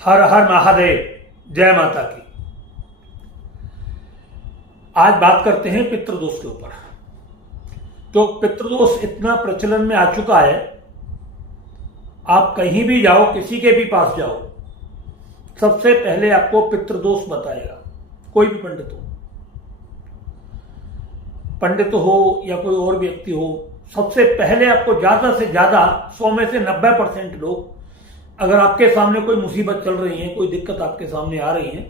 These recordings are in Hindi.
हर हर महादेव, जय माता की। आज बात करते हैं पितृदोष के ऊपर। तो पितृदोष इतना प्रचलन में आ चुका है, आप कहीं भी जाओ, किसी के भी पास जाओ, सबसे पहले आपको पितृदोष बताएगा। कोई भी पंडित हो या कोई और व्यक्ति हो, सबसे पहले आपको ज्यादा से ज्यादा 100 में से 90% लोग, अगर आपके सामने कोई मुसीबत चल रही है, कोई दिक्कत आपके सामने आ रही है,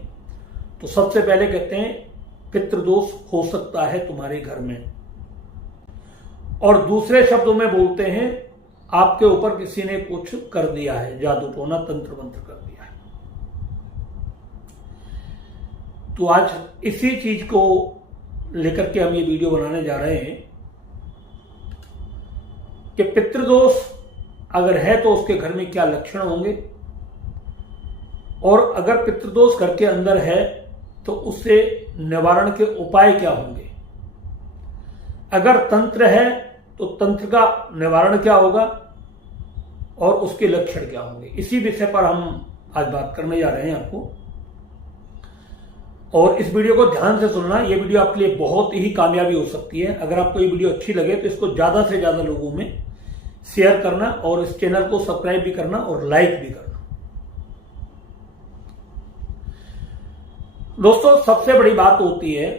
तो सबसे पहले कहते हैं पितृदोष हो सकता है तुम्हारे घर में। और दूसरे शब्दों में बोलते हैं आपके ऊपर किसी ने कुछ कर दिया है, जादू टोना तंत्र मंत्र कर दिया है। तो आज इसी चीज को लेकर के हम ये वीडियो बनाने जा रहे हैं कि पितृदोष अगर है तो उसके घर में क्या लक्षण होंगे, और अगर पितृदोष घर के अंदर है तो उससे निवारण के उपाय क्या होंगे। अगर तंत्र है तो तंत्र का निवारण क्या होगा और उसके लक्षण क्या होंगे। इसी विषय पर हम आज बात करने जा रहे हैं आपको। और इस वीडियो को ध्यान से सुनना, यह वीडियो आपके लिए बहुत ही कामयाबी हो सकती है। अगर आपको ये वीडियो अच्छी लगे तो इसको ज्यादा से ज्यादा लोगों में शेयर करना, और इस चैनल को सब्सक्राइब भी करना और लाइक भी करना। दोस्तों, सबसे बड़ी बात होती है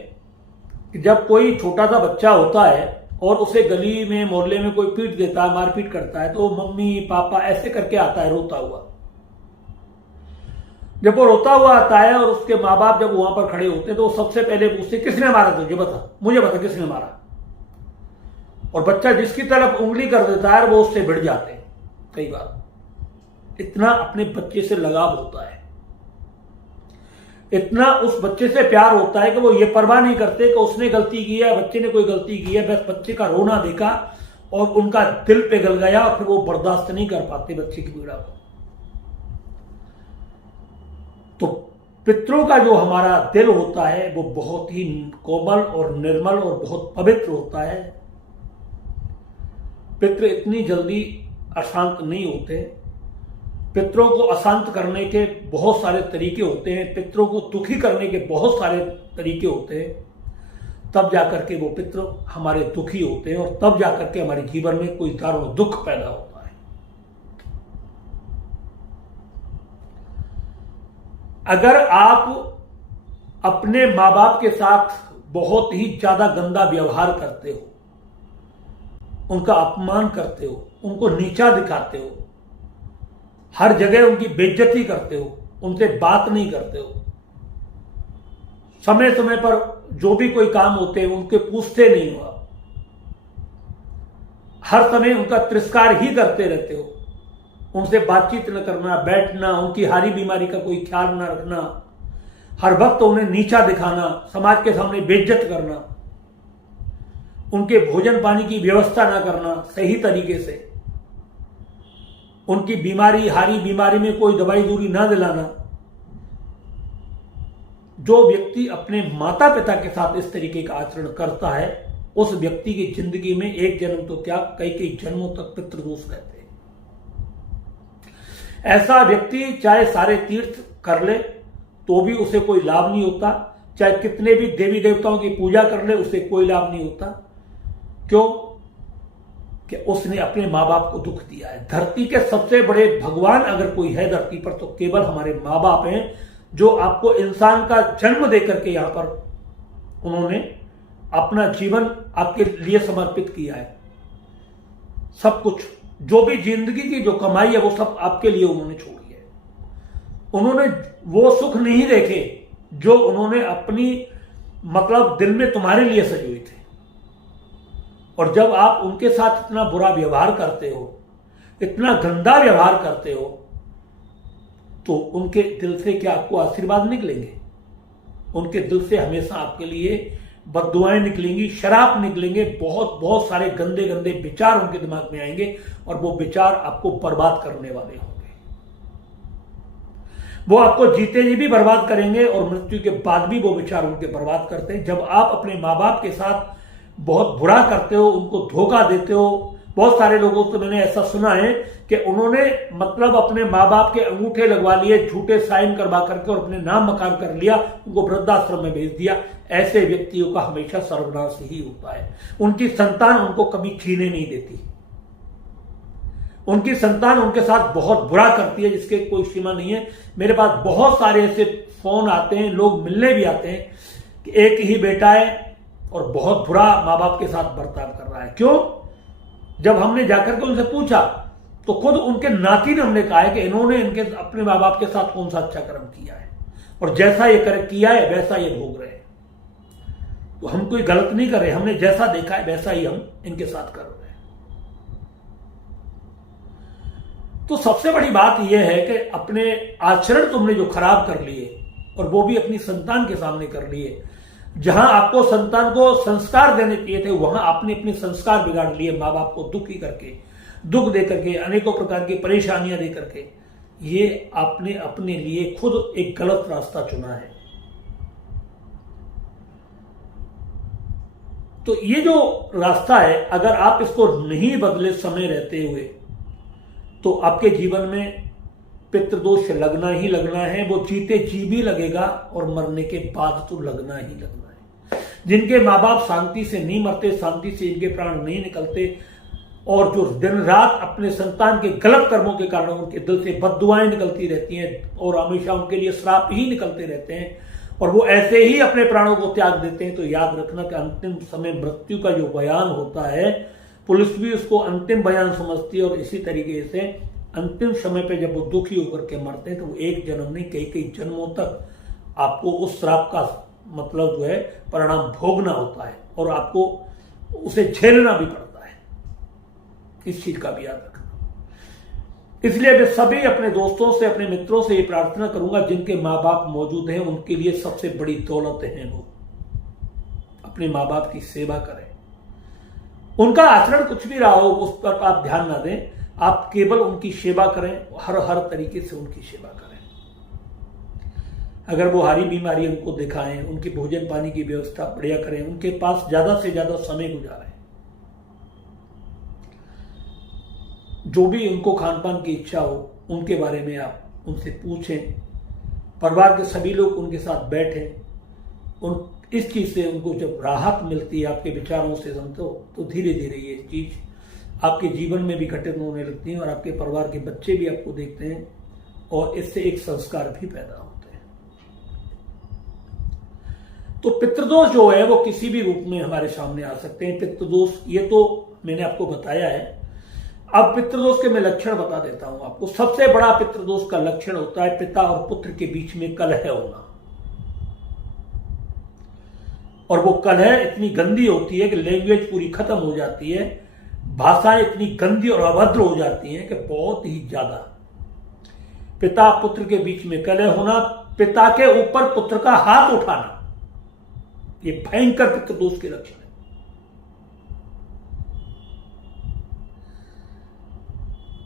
कि जब कोई छोटा सा बच्चा होता है और उसे गली में मोहल्ले में कोई पीट देता है, मारपीट करता है, तो मम्मी पापा ऐसे करके आता है रोता हुआ। जब वो रोता हुआ आता है और उसके माँ बाप जब वहां पर खड़े होते हैं तो वो सबसे पहले पूछते किसने मारा तुझे, बता, मुझे बता किसने मारा। और बच्चा जिसकी तरफ उंगली कर देता है वो उससे भिड़ जाते हैं। कई बार इतना अपने बच्चे से लगाव होता है, इतना उस बच्चे से प्यार होता है कि वो ये परवाह नहीं करते कि उसने गलती की है, बच्चे ने कोई गलती की है। बस बच्चे का रोना देखा और उनका दिल पिघल गया और फिर वो बर्दाश्त नहीं कर पाते बच्चे की पीड़ा को। तो पितरों का जो हमारा दिल होता है वो बहुत ही कोमल और निर्मल और बहुत पवित्र होता है। पितृ इतनी जल्दी अशांत नहीं होते। पितरों को अशांत करने के बहुत सारे तरीके होते हैं, पितरों को दुखी करने के बहुत सारे तरीके होते हैं। तब जाकर के वो पितृ हमारे दुखी होते हैं और तब जाकर के हमारे जीवन में कोई दारुण दुख पैदा होता है। अगर आप अपने माँ बाप के साथ बहुत ही ज्यादा गंदा व्यवहार करते हो, उनका अपमान करते हो, उनको नीचा दिखाते हो, हर जगह उनकी बेइज्जती करते हो, उनसे बात नहीं करते हो, समय समय पर जो भी कोई काम होते हैं उनके पूछते नहीं हो, हर समय उनका तिरस्कार ही करते रहते हो, उनसे बातचीत न करना, बैठना, उनकी हारी बीमारी का कोई ख्याल न रखना, हर वक्त उन्हें नीचा दिखाना, समाज के सामने बेइज्जत करना, उनके भोजन पानी की व्यवस्था ना करना सही तरीके से, उनकी बीमारी हारी बीमारी में कोई दवाई दूरी ना दिलाना। जो व्यक्ति अपने माता पिता के साथ इस तरीके का आचरण करता है उस व्यक्ति की जिंदगी में एक जन्म तो क्या कई कई जन्मों तक पितृदोष रहते हैं। ऐसा व्यक्ति चाहे सारे तीर्थ कर ले तो भी उसे कोई लाभ नहीं होता, चाहे कितने भी देवी देवताओं की पूजा कर ले उसे कोई लाभ नहीं होता। क्यों? कि उसने अपने माँ बाप को दुख दिया है। धरती के सबसे बड़े भगवान अगर कोई है धरती पर तो केवल हमारे माँ बाप हैं, जो आपको इंसान का जन्म देकर के यहां पर उन्होंने अपना जीवन आपके लिए समर्पित किया है। सब कुछ, जो भी जिंदगी की जो कमाई है वो सब आपके लिए उन्होंने छोड़ी है। उन्होंने वो सुख नहीं देखे जो उन्होंने अपनी मतलब दिल में तुम्हारे लिए सजोए थे। और जब आप उनके साथ इतना बुरा व्यवहार करते हो, इतना गंदा व्यवहार करते हो, तो उनके दिल से क्या आपको आशीर्वाद निकलेंगे? उनके दिल से हमेशा आपके लिए बद्दुआएं निकलेंगी, शराब निकलेंगे, बहुत बहुत सारे गंदे गंदे विचार उनके दिमाग में आएंगे और वो विचार आपको बर्बाद करने वाले होंगे। वो आपको जीते जी भी बर्बाद करेंगे और मृत्यु के बाद भी वो विचार उनके बर्बाद करते हैं। जब आप अपने माँ बाप के साथ बहुत बुरा करते हो, उनको धोखा देते हो, बहुत सारे लोगों से मैंने ऐसा सुना है कि उन्होंने मतलब अपने माँ बाप के अंगूठे लगवा लिए, झूठे साइन करवा करके और अपने नाम मकान कर लिया, उनको वृद्धाश्रम में भेज दिया। ऐसे व्यक्तियों का हमेशा सर्वनाश ही होता है। उनकी संतान उनको कभी छीने नहीं देती, उनकी संतान उनके साथ बहुत बुरा करती है, जिसके कोई सीमा नहीं है। मेरे पास बहुत सारे ऐसे फोन आते हैं, लोग मिलने भी आते हैं कि एक ही बेटा है और बहुत बुरा माँ बाप के साथ बर्ताव कर रहा है। क्यों? जब हमने जाकर के उनसे पूछा तो खुद उनके नाती ने हमने कहा है कि इन्होंने इनके अपने माँ बाप के साथ कौन सा अच्छा कर्म किया है, और जैसा ये किया है वैसा ये भोग रहे हैं। तो हम कोई गलत नहीं कर रहे, हमने जैसा देखा है वैसा ही हम इनके साथ कर रहे हैं। तो सबसे बड़ी बात यह है कि अपने आचरण तुमने जो खराब कर लिए, और वो भी अपनी संतान के सामने कर लिए। जहां आपको संतान को संस्कार देने चाहिए थे, वहां आपने अपने संस्कार बिगाड़ लिए, माँ बाप को दुखी करके, दुख दे करके, अनेकों प्रकार की परेशानियां दे करके। ये आपने अपने लिए खुद एक गलत रास्ता चुना है। तो ये जो रास्ता है, अगर आप इसको नहीं बदले समय रहते हुए, तो आपके जीवन में पितृदोष लगना ही लगना है। वो जीते जी भी लगेगा और मरने के बाद तो लगना ही लगना है। जिनके माँ बाप शांति से नहीं मरते, शांति से इनके प्राण नहीं निकलते, और जो दिन रात अपने संतान के गलत कर्मों के कारण उनके दिल से बद्दुआएं निकलती रहती हैं और हमेशा उनके लिए श्राप ही निकलते रहते हैं, और वो ऐसे ही अपने प्राणों को त्याग देते हैं, तो याद रखना कि अंतिम समय मृत्यु का जो बयान होता है, पुलिस भी उसको अंतिम बयान समझती है। और इसी तरीके से अंतिम समय पे जब वो दुखी होकर के मरते हैं, तो वो एक जन्म नहीं, कई कई जन्मों तक आपको उस श्राप का मतलब जो है परिणाम भोगना होता है, और आपको उसे झेलना भी पड़ता है। इस चीज का भी याद रखना। इसलिए मैं सभी अपने दोस्तों से, अपने मित्रों से ये प्रार्थना करूंगा, जिनके माँ बाप मौजूद हैं, उनके लिए सबसे बड़ी दौलत है वो अपने माँ बाप की सेवा करें। उनका आचरण कुछ भी रहा हो उस पर आप ध्यान ना दें, आप केवल उनकी सेवा करें, हर तरीके से उनकी सेवा करें। अगर वो हारी बीमारी उनको दिखाएं, उनकी भोजन पानी की व्यवस्था बढ़िया करें, उनके पास ज्यादा से ज्यादा समय गुजारें, जो भी उनको खान पान की इच्छा हो उनके बारे में आप उनसे पूछें। परिवार के सभी लोग उनके साथ बैठें। उन इस चीज से उनको जब राहत मिलती है आपके विचारों से समझो, तो धीरे धीरे ये चीज आपके जीवन में भी घटित होने लगती है, और आपके परिवार के बच्चे भी आपको देखते हैं, और इससे एक संस्कार भी पैदा होते हैं। तो पितृदोष जो है वो किसी भी रूप में हमारे सामने आ सकते हैं। पितृदोष ये तो मैंने आपको बताया है। अब पितृदोष के मैं लक्षण बता देता हूं आपको। सबसे बड़ा पितृदोष का लक्षण होता है पिता और पुत्र के बीच में कलह होना, और वो कलह इतनी गंदी होती है कि लैंग्वेज पूरी खत्म हो जाती है, भाषाएं इतनी गंदी और अभद्र हो जाती हैं कि बहुत ही ज्यादा। पिता पुत्र के बीच में कलह होना, पिता के ऊपर पुत्र का हाथ उठाना, ये भयंकर पितृदोष के लक्षण है।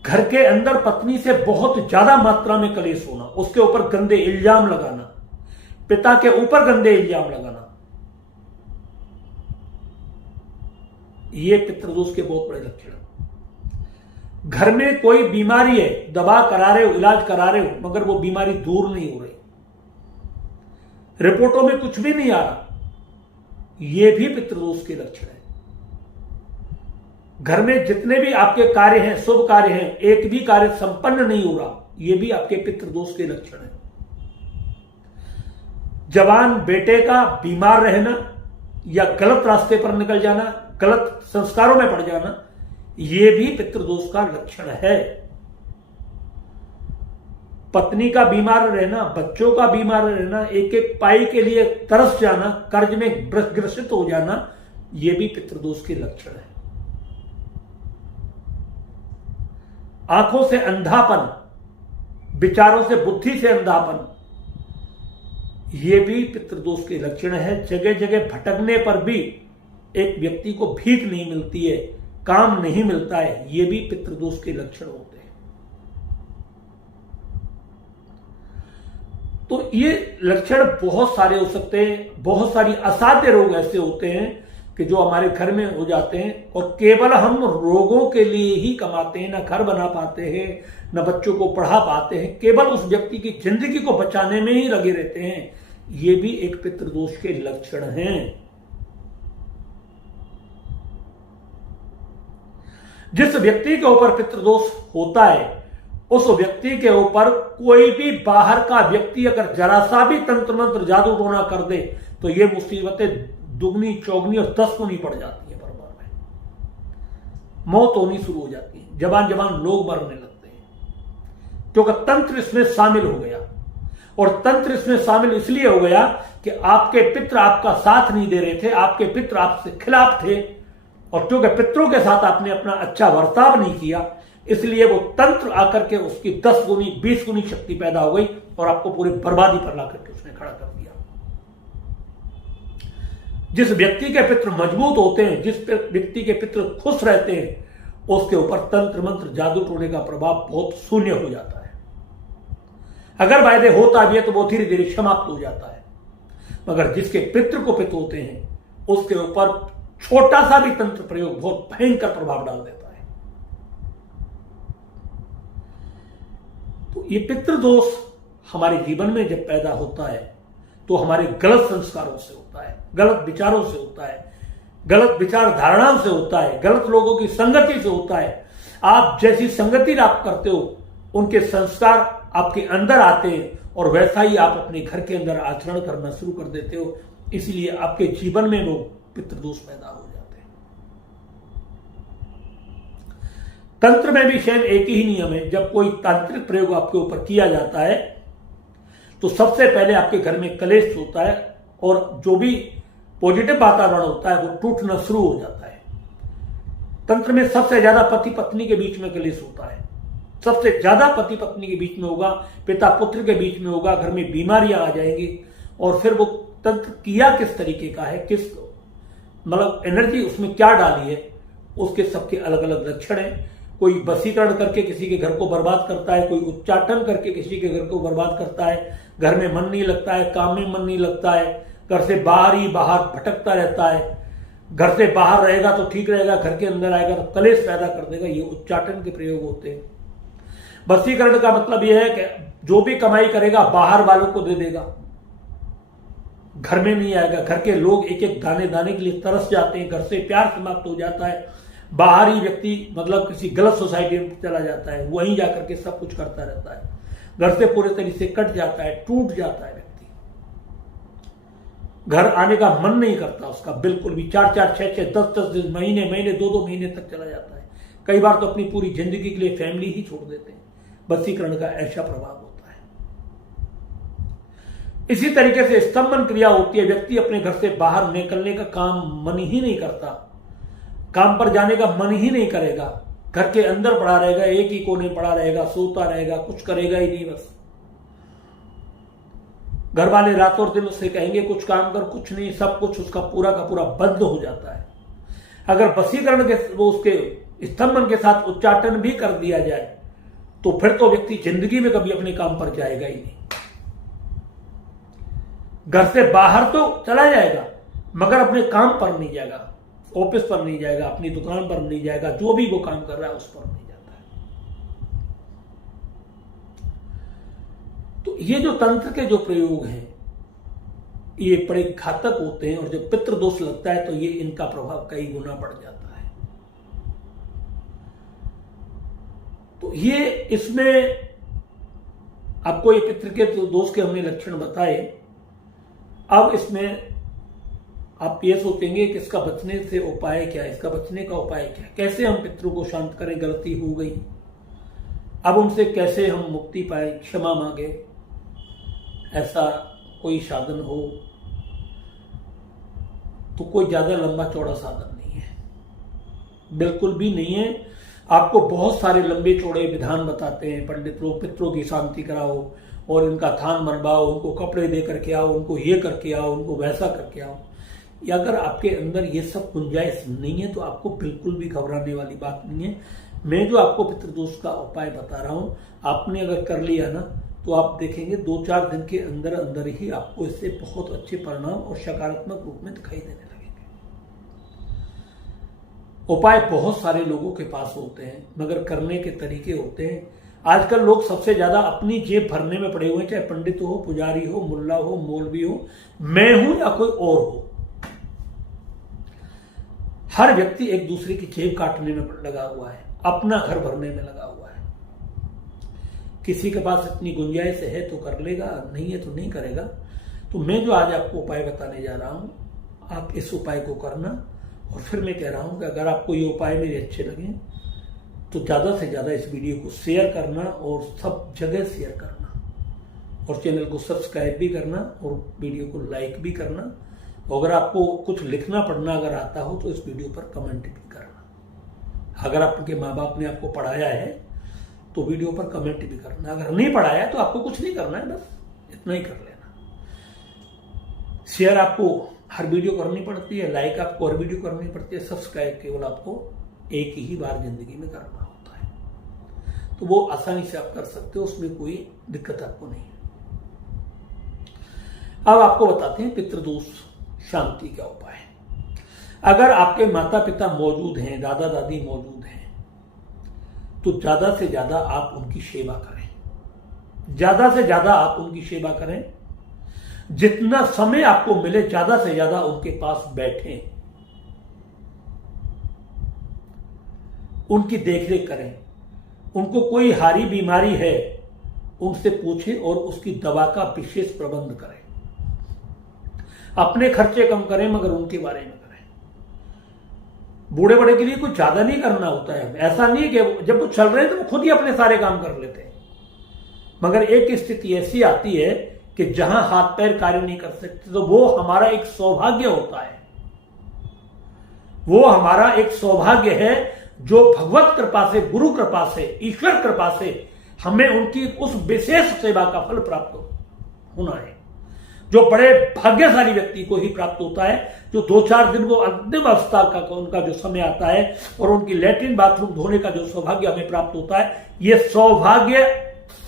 घर के अंदर पत्नी से बहुत ज्यादा मात्रा में कलेश होना, उसके ऊपर गंदे इल्जाम लगाना, पिता के ऊपर गंदे इल्जाम लगाना, ये पितृदोष के बहुत बड़े लक्षण। घर में कोई बीमारी है, दवा करा रहे हो, इलाज करा रहे हो, मगर वो बीमारी दूर नहीं हो रही, रिपोर्टों में कुछ भी नहीं आ रहा, ये भी पितृदोष के लक्षण है। घर में जितने भी आपके कार्य हैं, शुभ कार्य हैं, एक भी कार्य संपन्न नहीं हो रहा, ये भी आपके पितृदोष के लक्षण है। जवान बेटे का बीमार रहना या गलत रास्ते पर निकल जाना, गलत संस्कारों में पड़ जाना, यह भी पितृदोष का लक्षण है। पत्नी का बीमार रहना, बच्चों का बीमार रहना, एक एक पाई के लिए तरस जाना, कर्ज में ग्रसित हो जाना, यह भी पितृदोष के लक्षण है। आंखों से अंधापन, विचारों से, बुद्धि से अंधापन, यह भी पितृदोष के लक्षण है। जगह जगह भटकने पर भी एक व्यक्ति को भीख नहीं मिलती है, काम नहीं मिलता है, यह भी पितृदोष के लक्षण होते हैं। तो ये लक्षण बहुत सारे हो सकते हैं। बहुत सारी असाध्य रोग ऐसे होते हैं कि जो हमारे घर में हो जाते हैं, और केवल हम रोगों के लिए ही कमाते हैं, ना घर बना पाते हैं, न बच्चों को पढ़ा पाते हैं, केवल उस व्यक्ति की जिंदगी को बचाने में ही लगे रहते हैं, ये भी एक पितृदोष के लक्षण हैं। जिस व्यक्ति के ऊपर पितृदोष होता है, उस व्यक्ति के ऊपर कोई भी बाहर का व्यक्ति अगर जरा सा भी तंत्र मंत्र जादू टोना कर दे तो ये मुसीबतें दुगनी चौगनी और 10 गुनी पड़ जाती है परिवार में। मौत होनी शुरू हो जाती है, जवान जवान लोग मरने लगते हैं, क्योंकि तंत्र इसमें शामिल हो गया। और तंत्र इसमें शामिल इसलिए हो गया कि आपके पितृ आपका साथ नहीं दे रहे थे, आपके पितृ आपसे खिलाफ थे, और क्योंकि पितरों के साथ आपने अपना अच्छा बर्ताव नहीं किया, इसलिए वो तंत्र आकर के उसकी 10 गुनी 20 गुनी शक्ति पैदा हो गई और आपको पूरी बर्बादी पर लाकर के उसने खड़ा कर दिया। जिस व्यक्ति के पितृ मजबूत होते हैं, जिस व्यक्ति के पितृ खुश रहते हैं, उसके ऊपर तंत्र मंत्र जादू टोने का प्रभाव बहुत शून्य हो जाता है। अगर वायदे होता भी है तो वो धीरे धीरे समाप्त हो जाता है। मगर जिसके पितृ को पित होते हैं, उसके ऊपर छोटा सा भी तंत्र प्रयोग बहुत भयंकर प्रभाव डाल देता है। तो ये पितृदोष हमारे जीवन में जब पैदा होता है तो हमारे गलत संस्कारों से होता है, गलत विचारों से होता है, गलत विचार धारणाओं से होता है, गलत लोगों की संगति से होता है। आप जैसी संगति आप करते हो, उनके संस्कार आपके अंदर आते हैं और वैसा ही आप अपने घर के अंदर आचरण करना शुरू कर देते हो। इसलिए आपके जीवन में वो पितृदोष पैदा हो जाते हैं। तंत्र में भी सेम एक ही नियम है। जब कोई तांत्रिक प्रयोग आपके ऊपर किया जाता है तो सबसे पहले आपके घर में कलेश होता है और जो भी पॉजिटिव वातावरण होता है वो टूटना शुरू हो जाता है। तंत्र में सबसे ज्यादा पति पत्नी के बीच में कलेश होता है, सबसे ज्यादा पति पत्नी के बीच में होगा, पिता पुत्र के बीच में होगा, घर में बीमारियां आ जाएंगी। और फिर वो तंत्र किया किस तरीके का है, किस मतलब एनर्जी उसमें क्या डाली है, उसके सबके अलग अलग लक्षण हैं। कोई वशीकरण करके किसी के घर को बर्बाद करता है, कोई उच्चाटन करके किसी के घर को बर्बाद करता है, घर में मन नहीं लगता है, काम में मन नहीं लगता है, घर से बाहर ही बाहर भटकता रहता है, घर से बाहर रहेगा तो ठीक रहेगा, घर के अंदर आएगा तो कलेश पैदा कर देगा। ये उच्चाटन के प्रयोग होते हैं। वशीकरण का मतलब यह है कि जो भी कमाई करेगा बाहर वालों को दे देगा, घर में नहीं आएगा। घर के लोग एक एक दाने दाने के लिए तरस जाते हैं, घर से प्यार समाप्त हो जाता है। बाहरी व्यक्ति मतलब किसी गलत सोसाइटी में चला जाता है, वहीं जाकर के सब कुछ करता रहता है, घर से पूरे तरीके से कट जाता है, टूट जाता है। व्यक्ति घर आने का मन नहीं करता उसका बिल्कुल भी। 4-4, 6-6, 10-10 दिन, महीने महीने 2-2 महीने तक चला जाता है। कई बार तो अपनी पूरी जिंदगी के लिए फैमिली ही छोड़ देते हैं। वशीकरण का ऐसा प्रभाव होता है। इसी तरीके से स्तंभन क्रिया होती है। व्यक्ति अपने घर से बाहर निकलने का काम मन ही नहीं करता, काम पर जाने का मन ही नहीं करेगा, घर के अंदर पड़ा रहेगा, एक ही कोने पड़ा रहेगा, सोता रहेगा, कुछ करेगा ही नहीं। बस घर वाले रात और दिन उससे कहेंगे कुछ काम कर, कुछ नहीं, सब कुछ उसका पूरा का पूरा बंद हो जाता है। अगर वशीकरण के वो उसके स्तंभन के साथ उच्चाटन भी कर दिया जाए तो फिर तो व्यक्ति जिंदगी में कभी अपने काम पर जाएगा ही नहीं। घर से बाहर तो चला जाएगा मगर अपने काम पर नहीं जाएगा, ऑफिस पर नहीं जाएगा, अपनी दुकान पर नहीं जाएगा, जो भी वो काम कर रहा है उस पर नहीं जाता है। तो ये जो तंत्र के जो प्रयोग हैं ये बड़े घातक होते हैं और जब पितृदोष लगता है तो ये इनका प्रभाव कई गुना बढ़ जाता है। तो ये इसमें आपको ये पितृ के दोष के हमने लक्षण बताए। अब इसमें आप ये सोचेंगे कि इसका बचने से उपाय क्या है, इसका बचने का उपाय क्या है, कैसे हम पितरों को शांत करें, गलती हो गई, अब उनसे कैसे हम मुक्ति पाए, क्षमा मांगे, ऐसा कोई साधन हो तो कोई ज्यादा लंबा चौड़ा साधन नहीं है, बिल्कुल भी नहीं है। आपको बहुत सारे लंबे चौड़े विधान बताते हैं पंडित लोग, पितरों की शांति कराओ और इनका थान बनवाओ, उनको कपड़े दे करके आओ, उनको ये करके आओ, उनको वैसा करके आओ। या अगर आपके अंदर ये सब गुंजाइश नहीं है तो आपको बिल्कुल भी घबराने वाली बात नहीं है। मैं जो आपको पितृदोष का उपाय बता रहा हूं, आपने अगर कर लिया ना तो आप देखेंगे 2-4 दिन के अंदर अंदर ही आपको इससे बहुत अच्छे परिणाम और सकारात्मक रूप में दिखाई देने लगेंगे। उपाय बहुत सारे लोगों के पास होते हैं, मगर करने के तरीके होते हैं। आजकल लोग सबसे ज्यादा अपनी जेब भरने में पड़े हुए हैं, चाहे पंडित हो, पुजारी हो, मुल्ला हो, मौलवी हो, मैं हूं या कोई और हो। हर व्यक्ति एक दूसरे की जेब काटने में लगा हुआ है, अपना घर भरने में लगा हुआ है। किसी के पास इतनी गुंजाइश है तो कर लेगा, नहीं है तो नहीं करेगा। तो मैं जो आज आपको उपाय बताने जा रहा हूं, आप इस उपाय को करना। और फिर मैं कह रहा हूं कि अगर आपको ये उपाय मेरे अच्छे लगे तो ज्यादा से ज्यादा इस वीडियो को शेयर करना और सब जगह शेयर करना, और चैनल को सब्सक्राइब भी करना और वीडियो को लाइक भी करना। और अगर आपको कुछ लिखना पढ़ना अगर आता हो तो इस वीडियो पर कमेंट भी करना। अगर आपके माँ बाप ने आपको पढ़ाया है तो वीडियो पर कमेंट भी करना। अगर नहीं पढ़ाया तो आपको कुछ नहीं करना है, बस इतना ही कर लेना। शेयर आपको हर वीडियो करनी पड़ती है, लाइक आपको हर वीडियो करनी पड़ती है, सब्सक्राइब केवल आपको एक ही बार जिंदगी में करना होता है। तो वो आसानी से आप कर सकते हो, उसमें कोई दिक्कत आपको नहीं है। अब आपको बताते हैं पितृदोष शांति का उपाय। अगर आपके माता पिता मौजूद हैं, दादा दादी मौजूद हैं, तो ज्यादा से ज्यादा आप उनकी सेवा करें। ज्यादा से ज्यादा आप उनकी सेवा करें। जितना समय आपको मिले ज्यादा से ज्यादा उनके पास बैठें, उनकी देखरेख करें। उनको कोई हारी बीमारी है उनसे पूछें और उसकी दवा का विशेष प्रबंध करें। अपने खर्चे कम करें मगर उनके बारे में करें। बूढ़े बड़े के लिए कुछ ज्यादा नहीं करना होता है। ऐसा नहीं है कि जब वो चल रहे हैं तो वो खुद ही अपने सारे काम कर लेते हैं, मगर एक स्थिति ऐसी आती है कि जहां हाथ पैर कार्य नहीं कर सकते, तो वो हमारा एक सौभाग्य होता है। वो हमारा एक सौभाग्य है जो भगवत कृपा से, गुरु कृपा से, ईश्वर कृपा से हमें उनकी उस विशेष सेवा का फल प्राप्त होना है, जो बड़े भाग्यशाली व्यक्ति को ही प्राप्त होता है। जो 2-4 दिन वो अंतिम अवस्था का उनका जो समय आता है और उनकी लैट्रिन बाथरूम धोने का जो सौभाग्य हमें प्राप्त होता है, ये सौभाग्य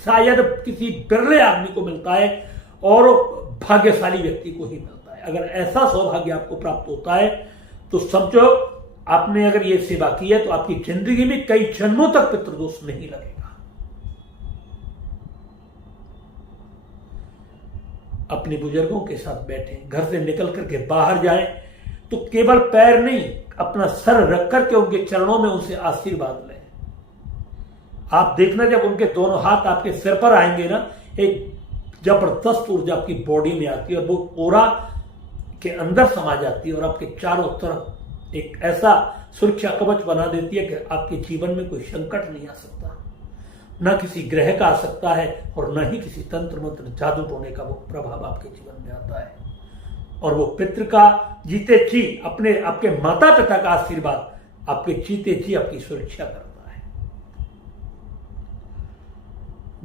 शायद किसी बिरले आदमी को मिलता है और भाग्यशाली व्यक्ति को ही मिलता है। अगर ऐसा सौभाग्य आपको प्राप्त होता है तो समझो आपने अगर ये सेवा की है तो आपकी जिंदगी में कई जन्मों तक पितृदोष नहीं लगेगा। अपने बुजुर्गों के साथ बैठें, घर से निकल करके बाहर जाएं तो केवल पैर नहीं, अपना सर रख करके उनके चरणों में उनसे आशीर्वाद लें। आप देखना जब उनके दोनों हाथ आपके सिर पर आएंगे ना, एक जबरदस्त ऊर्जा आपकी बॉडी में आती है और वो पूरा के अंदर समा जाती है और आपके चारों तरफ एक ऐसा सुरक्षा कवच बना देती है कि आपके जीवन में कोई संकट नहीं आ सकता, न किसी ग्रह का आ सकता है और न ही किसी तंत्र मंत्र जादू टोने का वो प्रभाव आपके जीवन में आता है। और वो पितृ का जीते जी अपने आपके माता पिता का आशीर्वाद आपके जीते जी आपकी सुरक्षा करता है।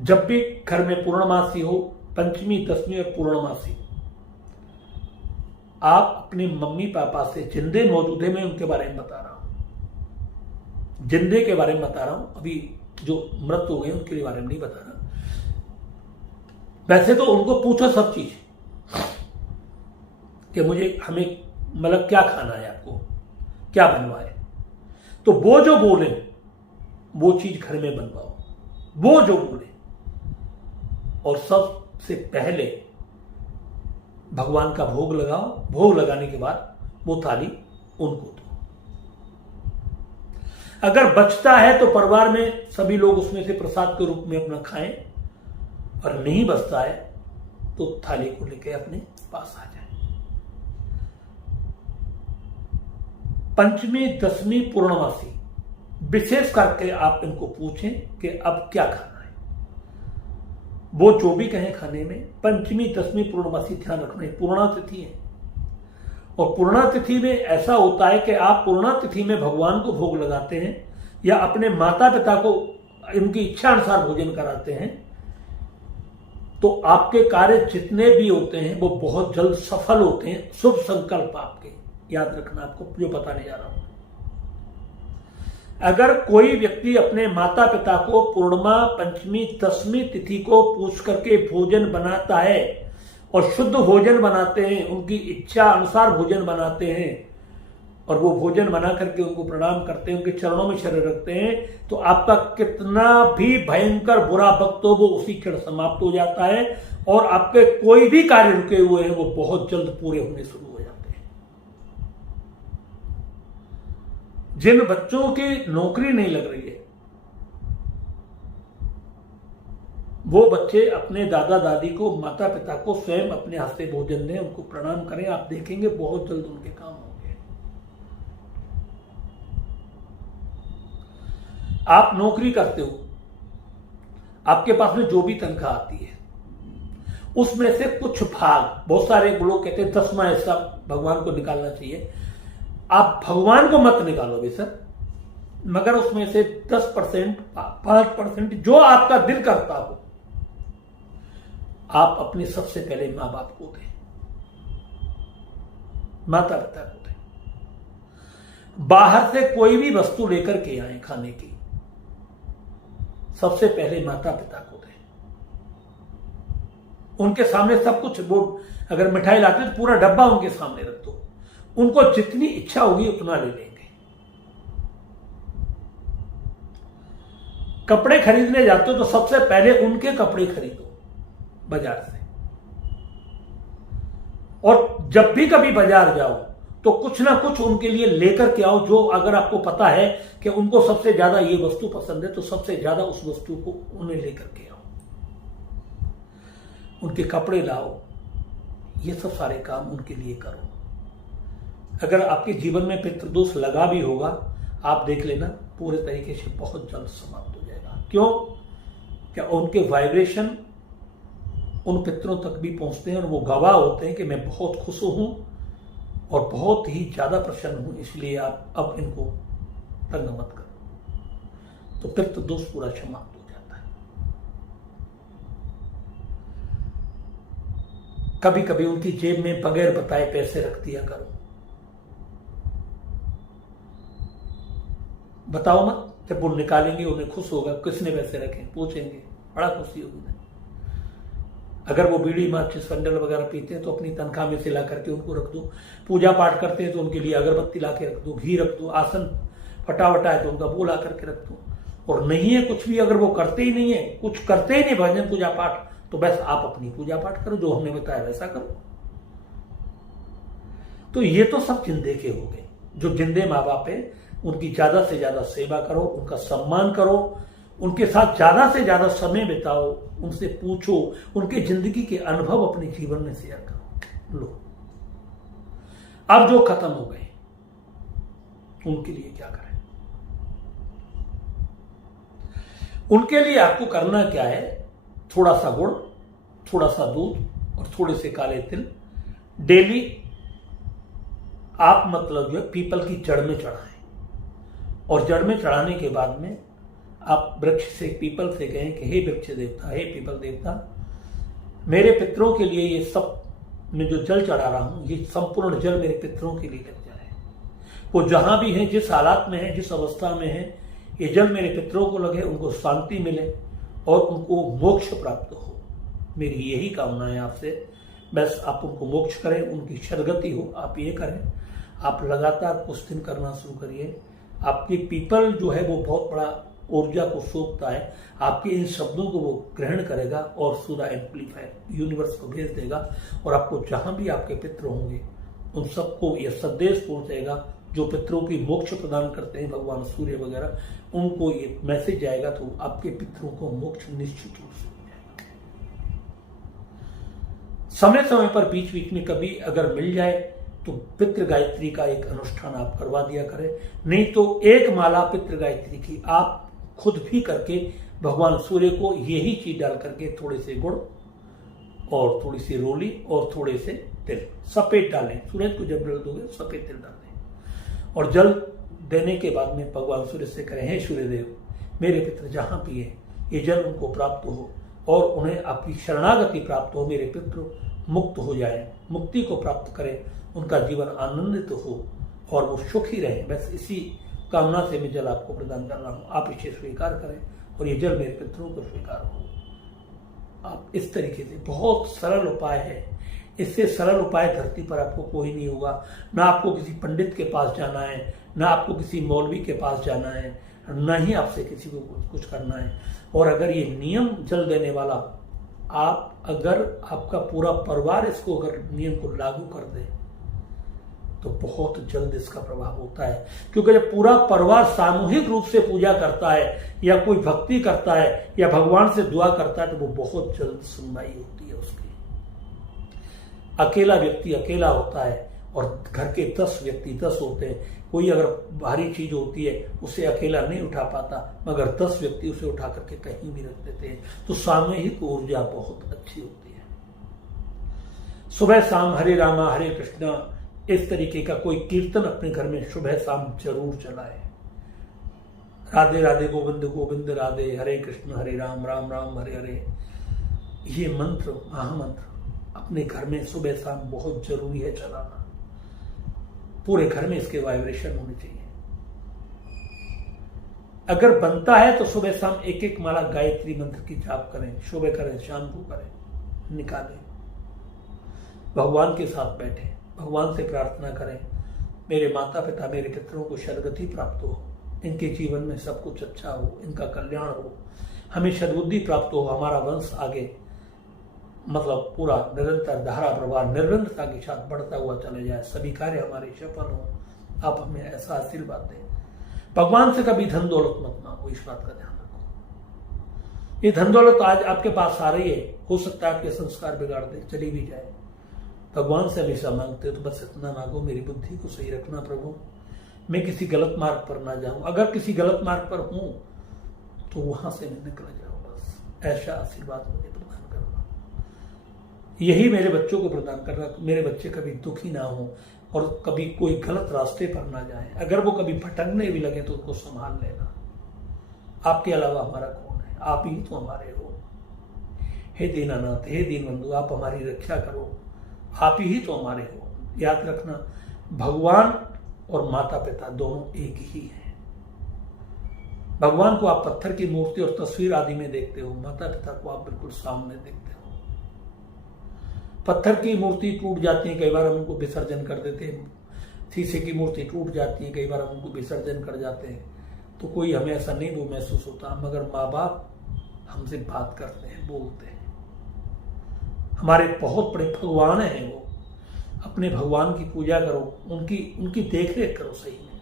जब भी घर में पूर्णमासी हो, पंचमी, दसवीं और पूर्णमासी, आप अपने मम्मी पापा से, जिंदे मौजूद है, मैं उनके बारे में बता रहा हूं, जिंदे के बारे में बता रहा हूं, अभी जो मृत हो गए उनके बारे में नहीं बता रहा। वैसे तो उनको पूछो सब चीज कि हमें मतलब क्या खाना है, आपको क्या बनवाए, तो वो जो बोले वो चीज घर में बनवाओ, वो जो बोले। और सबसे पहले भगवान का भोग लगाओ। भोग लगाने के बाद वो थाली उनको दो। अगर बचता है तो परिवार में सभी लोग उसमें से प्रसाद के रूप में अपना खाएं, और नहीं बचता है तो थाली को लेकर अपने पास आ जाए। पंचमी, दसवीं, पूर्णमासी विशेष करके आप इनको पूछें कि अब क्या खाना है। वो जो भी कहें खाने में, पंचमी, दसवीं, पूर्णमासी ध्यान रखना है, पूर्णा तिथि है। और पूर्णा तिथि में ऐसा होता है कि आप पूर्णा तिथि में भगवान को भोग लगाते हैं या अपने माता पिता को इनकी इच्छा अनुसार भोजन कराते हैं, तो आपके कार्य जितने भी होते हैं वो बहुत जल्द सफल होते हैं। शुभ संकल्प आपके याद रखना, आपको जो बताने जा रहा हूं। अगर कोई व्यक्ति अपने माता पिता को पूर्णिमा, पंचमी, दसवीं तिथि को पूछ करके भोजन बनाता है और शुद्ध भोजन बनाते हैं, उनकी इच्छा अनुसार भोजन बनाते हैं और वो भोजन बना करके उनको प्रणाम करते हैं, उनके चरणों में शरण रखते हैं, तो आपका कितना भी भयंकर बुरा वक्त हो वो उसी क्षण समाप्त हो जाता है और आपके कोई भी कार्य रुके हुए हैं वो बहुत जल्द पूरे होने शुरू हो जाते हैं। जिन बच्चों की नौकरी नहीं लग रही है वो बच्चे अपने दादा दादी को, माता पिता को स्वयं अपने हाथ से भोजन दें, उनको प्रणाम करें, आप देखेंगे बहुत जल्द उनके काम होंगे। आप नौकरी करते हो, आपके पास में जो भी तनख्वाह आती है उसमें से कुछ भाग, बहुत सारे लोग कहते हैं 10वां हिस्सा भगवान को निकालना चाहिए। आप भगवान को मत निकालो बेशक, मगर उसमें से 10%, 5% जो आपका दिल करता हो आप अपने सबसे पहले मां बाप को दें, माता पिता को दें। बाहर से कोई भी वस्तु लेकर के आए खाने की, सबसे पहले माता पिता को दें। उनके सामने सब कुछ, वो अगर मिठाई लाते तो पूरा डब्बा उनके सामने रख दो, उनको जितनी इच्छा होगी उतना ले लेंगे। कपड़े खरीदने जाते हो तो सबसे पहले उनके कपड़े खरीदो बाजार से, और जब भी कभी बाजार जाओ तो कुछ ना कुछ उनके लिए लेकर के आओ, जो अगर आपको पता है कि उनको सबसे ज्यादा ये वस्तु पसंद है तो सबसे ज्यादा उस वस्तु को उन्हें लेकर के आओ, उनके कपड़े लाओ, ये सब सारे काम उनके लिए करो। अगर आपके जीवन में पितृदोष लगा भी होगा, आप देख लेना पूरे तरीके से बहुत जल्द समाप्त हो जाएगा। क्यों? क्या उनके वाइब्रेशन उन पितरों तक भी पहुंचते हैं और वो गवाह होते हैं कि मैं बहुत खुश हूं और बहुत ही ज्यादा प्रसन्न हूं, इसलिए आप अब इनको तंग मत करो, तो पितृदोष पूरा समाप्त हो जाता है। कभी कभी उनकी जेब में बगैर बताए पैसे रख दिया करो, बताओ मत, जब वो निकालेंगे उन्हें खुश होगा, किसने पैसे रखे पूछेंगे, बड़ा खुशी होगी। अगर वो बीड़ी माचिस फंडल वगैरह पीते हैं तो अपनी तनख्वाह में से ला करके उनको रख दो। पूजा पाठ करते हैं तो उनके लिए अगरबत्ती ला के रख दो, घी रख दो, आसन फटावटा है तो उनका वो ला करके रख दो। और नहीं है कुछ भी, अगर वो करते ही नहीं है, कुछ करते ही नहीं भजन पूजा पाठ, तो बस आप अपनी पूजा पाठ करो, जो हमने बताया वैसा करो। तो ये तो सब जिंदे के हो गए। जो जिंदे माँ बाप है उनकी ज्यादा से ज्यादा सेवा करो, उनका सम्मान करो, उनके साथ ज्यादा से ज्यादा समय बिताओ, उनसे पूछो, उनके जिंदगी के अनुभव अपने जीवन में शेयर करो। लो, अब जो खत्म हो गए उनके लिए क्या करें? उनके लिए आपको करना क्या है? थोड़ा सा गुड़, थोड़ा सा दूध और थोड़े से काले तिल डेली आप मतलब जो पीपल की जड़ में चढ़ाएं, और जड़ में चढ़ाने के बाद में आप वृक्ष से, पीपल से कहें कि हे वृक्ष देवता, हे पीपल देवता, मेरे पितरों के लिए ये सब मैं जो जल चढ़ा रहा हूं, ये संपूर्ण जल मेरे पितरों के लिए लग जाए। वो जहां भी हैं, जिस हालात में हैं, जिस अवस्था में हैं, ये जल मेरे पितरों को लगे, उनको शांति मिले और उनको मोक्ष प्राप्त हो। मेरी यही कामना है आपसे। बस आप उनको मोक्ष करें, उनकी सदगति हो, आप ये करें। आप लगातार कुछ दिन करना शुरू करिए। आपकी पीपल जो है वो बहुत बड़ा ऊर्जा को सोखता है, आपके इन शब्दों को वो ग्रहण करेगा और सूर्य एम्पलीफायर यूनिवर्स को भेज देगा, और आपको जहां भी आपके पितृ होंगे उन सबको यह संदेश पहुंचेगा। जो पितरों की मोक्ष प्रदान करते हैं, भगवान सूर्य वगैरह, उनको ये मैसेज जाएगा, तो आपके पितरों को मोक्ष निश्चित रूप से हो जाएगा। समय समय पर बीच बीच में कभी अगर मिल जाए तो पितृ गायत्री का एक अनुष्ठान आप करवा दिया करें, नहीं तो एक माला पितृ गायत्री की आप खुद भी करके भगवान सूर्य को यही चीज डाल करके, थोड़े से गुड़ और थोड़ी सी रोली और थोड़े से तिल सफेद डालें। सूरज को जब जल दोगे सफेद तिल डाल दें, और जल देने के बाद में भगवान सूर्य से करें, हे सूर्यदेव, मेरे पितृ जहां भी है ये जल उनको प्राप्त हो और उन्हें आपकी शरणागति प्राप्त हो, मेरे पितृ मुक्त हो जाए, मुक्ति को प्राप्त करें, उनका जीवन आनंदित हो और वो सुखी रहे। बस इसी कामना से मैं जल आपको प्रदान कर रहा हूं, आप इसे स्वीकार करें और ये जल मेरे पितरों को स्वीकार हो। आप इस तरीके से, बहुत सरल उपाय है, इससे सरल उपाय धरती पर आपको कोई नहीं होगा। ना आपको किसी पंडित के पास जाना है, ना आपको किसी मौलवी के पास जाना है, ना ही आपसे किसी को कुछ करना है। और अगर ये नियम जल देने वाला अगर आपका पूरा परिवार इसको अगर नियम को लागू कर दे तो बहुत जल्द इसका प्रभाव होता है। क्योंकि जब पूरा परिवार सामूहिक रूप से पूजा करता है या कोई भक्ति करता है या भगवान से दुआ करता है तो वो बहुत जल्द सुनवाई होती है उसकी। अकेला व्यक्ति अकेला होता है और घर के 10 व्यक्ति 10 होते हैं। कोई अगर भारी चीज होती है उसे अकेला नहीं उठा पाता, मगर 10 व्यक्ति उसे उठा करके कहीं भी रख देते हैं। तो सामूहिक ऊर्जा बहुत अच्छी होती है। सुबह शाम हरे रामा हरे कृष्णा इस तरीके का कोई कीर्तन अपने घर में सुबह शाम जरूर चलाए। राधे राधे गोविंद गोविंद राधे, हरे कृष्ण हरे राम राम राम हरे हरे, ये मंत्र महामंत्र अपने घर में सुबह शाम बहुत जरूरी है चलाना। पूरे घर में इसके वाइब्रेशन होने चाहिए। अगर बनता है तो सुबह शाम एक एक माला गायत्री मंत्र की जाप करें, सुबह करें, शाम को करें, निकालें। भगवान के साथ बैठे, भगवान से प्रार्थना करें, मेरे माता पिता मेरे पितरों को सदगति प्राप्त हो, इनके जीवन में सब कुछ अच्छा हो, इनका कल्याण हो, हमें सद्बुद्धि प्राप्त हो, हमारा वंश आगे मतलब पूरा निरंतर धारा प्रवाह निरंतरता के साथ बढ़ता हुआ चले जाए, सभी कार्य हमारे सफल हो। आप हमें ऐसा आशीर्वाद दें। भगवान से कभी धन दौलत मत मांगो, इस बात का ध्यान रखो। ये धन दौलत आज आपके पास आ रही है, हो सकता है आपके संस्कार बिगाड़ दे, चली भी जाए। भगवान से हमेशा मांगते तो बस इतना मांगो, मेरी बुद्धि को सही रखना प्रभु, मैं किसी गलत मार्ग पर ना जाऊं। अगर किसी गलत मार्ग पर हूं तो वहां से मैं निकल जाऊं, बस ऐसा आशीर्वाद मुझे प्रदान करना। यही मेरे बच्चों को प्रदान करना, मेरे बच्चे कभी दुखी ना हो और कभी कोई गलत रास्ते पर ना जाए। अगर वो कभी भटकने भी लगे तो उनको संभाल लेना। आपके अलावा हमारा कौन है? आप ही तो हमारे हो। हे दीनानाथ, हे दीनबंधु, आप हमारी रक्षा करो, आप ही तो हमारे हो। याद रखना, भगवान और माता पिता दोनों एक ही हैं। भगवान को आप पत्थर की मूर्ति और तस्वीर आदि में देखते हो, माता पिता को आप बिल्कुल सामने देखते हो। पत्थर की मूर्ति टूट जाती है, कई बार हम उनको विसर्जन कर देते हैं। शीशे की मूर्ति टूट जाती है, कई बार हम उनको विसर्जन कर जाते हैं, तो कोई हमें ऐसा नहीं वो महसूस होता। मगर माँ बाप हमसे बात करते हैं, बोलते हैं, हमारे बहुत बड़े भगवान हैं वो। अपने भगवान की पूजा करो, उनकी देख रेख करो सही में।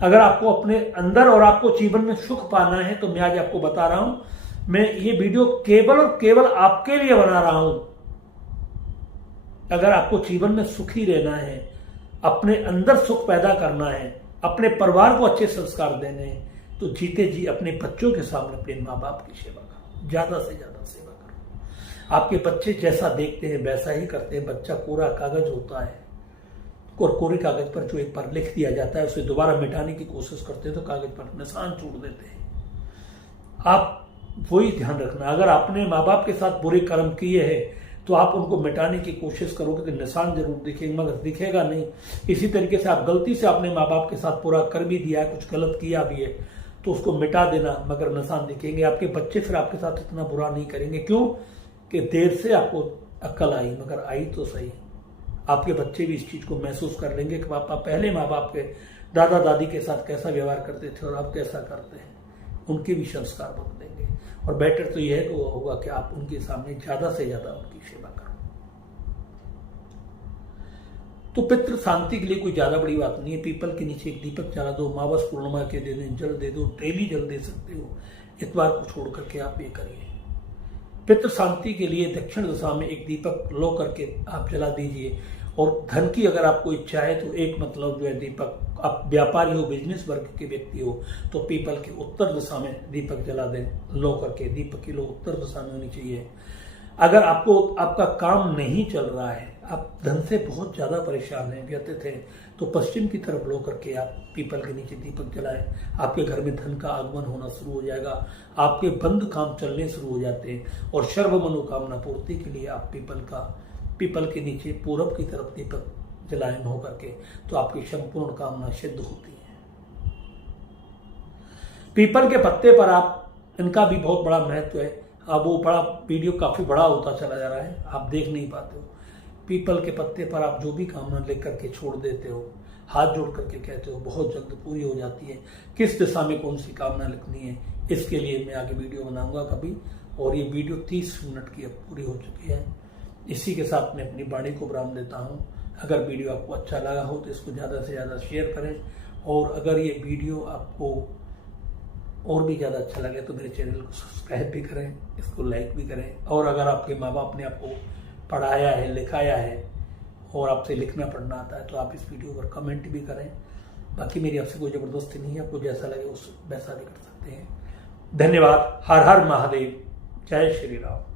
अगर आपको अपने अंदर और आपको जीवन में सुख पाना है तो मैं आज आपको बता रहा हूं, मैं ये वीडियो केवल और केवल आपके लिए बना रहा हूं। अगर आपको जीवन में सुखी रहना है, अपने अंदर सुख पैदा करना है, अपने परिवार को अच्छे संस्कार देने हैं, तो जीते जी अपने बच्चों के सामने अपने माँ बाप की सेवा करो, ज्यादा से ज्यादा सेवा करो। आपके बच्चे जैसा देखते हैं वैसा ही करते हैं। बच्चा कोरा कागज होता है और कोरे कागज पर जो एक बार लिख दिया जाता है उसे दोबारा मिटाने की कोशिश करते हैं तो कागज पर निशान छोड़ देते हैं। आप वही ध्यान रखना, अगर आपने माँ बाप के साथ बुरे कर्म किए हैं तो आप उनको मिटाने की कोशिश करोगे तो निशान जरूर दिखेगा, मगर दिखेगा नहीं। इसी तरीके से आप गलती से अपने माँ बाप के साथ पूरा कर भी दिया है, कुछ गलत किया भी है, तो उसको मिटा देना, मगर निशान दिखेंगे। आपके बच्चे फिर आपके साथ इतना बुरा नहीं करेंगे। क्यों? कि देर से आपको अक्ल आई, मगर आई तो सही। आपके बच्चे भी इस चीज को महसूस कर लेंगे कि पापा पहले माँ बाप के दादा दादी के साथ कैसा व्यवहार करते थे और आप कैसा करते हैं। उनके भी संस्कार बदलेंगे और बेटर तो यह होगा कि आप उनके सामने ज्यादा से ज्यादा उनकी सेवा करो। तो पितृ शांति के लिए कोई ज्यादा बड़ी बात नहीं है। पीपल के नीचे एक दीपक जला दो, अमावस पूर्णिमा के दिन जल दे दो, डेली जल दे सकते हो। इतवार को छोड़ करके आप ये करिए। पितृ शांति के लिए दक्षिण दिशा में एक दीपक लो करके आप जला दीजिए। और धन की अगर आपको इच्छा है तो एक मतलब जो है दीपक, आप व्यापारी हो, बिजनेस वर्ग के व्यक्ति हो तो पीपल के उत्तर दिशा में दीपक जला दें लो करके। दीपक की लो उत्तर दिशा में होनी चाहिए। अगर आपको आपका काम नहीं चल रहा है, आप धन से बहुत ज्यादा परेशान हैं, व्यतीत हैं, तो पश्चिम की तरफ लो करके आप पीपल के नीचे दीपक जलाएं। आपके घर में धन का आगमन होना शुरू हो जाएगा, आपके बंद काम चलने शुरू हो जाते हैं। और सर्व मनोकामना पूर्ति के लिए आप पीपल के नीचे पूरब की तरफ दीपक जलायन होकर के, तो आपकी संपूर्ण कामना सिद्ध होती है। पीपल के पत्ते पर आप, इनका भी बहुत बड़ा महत्व है। अब वो बड़ा वीडियो काफी बड़ा होता चला जा रहा है, आप देख नहीं पाते हो। पीपल के पत्ते पर आप जो भी कामना लेकर के छोड़ देते हो, हाथ जोड़ करके कहते हो, बहुत जल्द पूरी हो जाती है। किस दिशा में कौन सी कामना लिखनी है, इसके लिए मैं आगे वीडियो बनाऊंगा कभी। और ये वीडियो 30 मिनट की अब पूरी हो चुकी है। इसी के साथ मैं अपनी वाणी को विराम देता हूँ। अगर वीडियो आपको अच्छा लगा हो तो इसको ज़्यादा से ज़्यादा शेयर करें, और अगर ये वीडियो आपको और भी ज़्यादा अच्छा लगे तो मेरे चैनल को सब्सक्राइब भी करें, इसको लाइक भी करें। और अगर आपके माँ बाप ने आपको पढ़ाया है, लिखाया है और आपसे लिखना पढ़ना आता है तो आप इस वीडियो पर कमेंट भी करें। बाकी मेरी आपसे कोई ज़बरदस्ती नहीं है, आपको जैसा लगे उस वैसा भी कर सकते हैं। धन्यवाद। हर हर महादेव। जय श्री राम।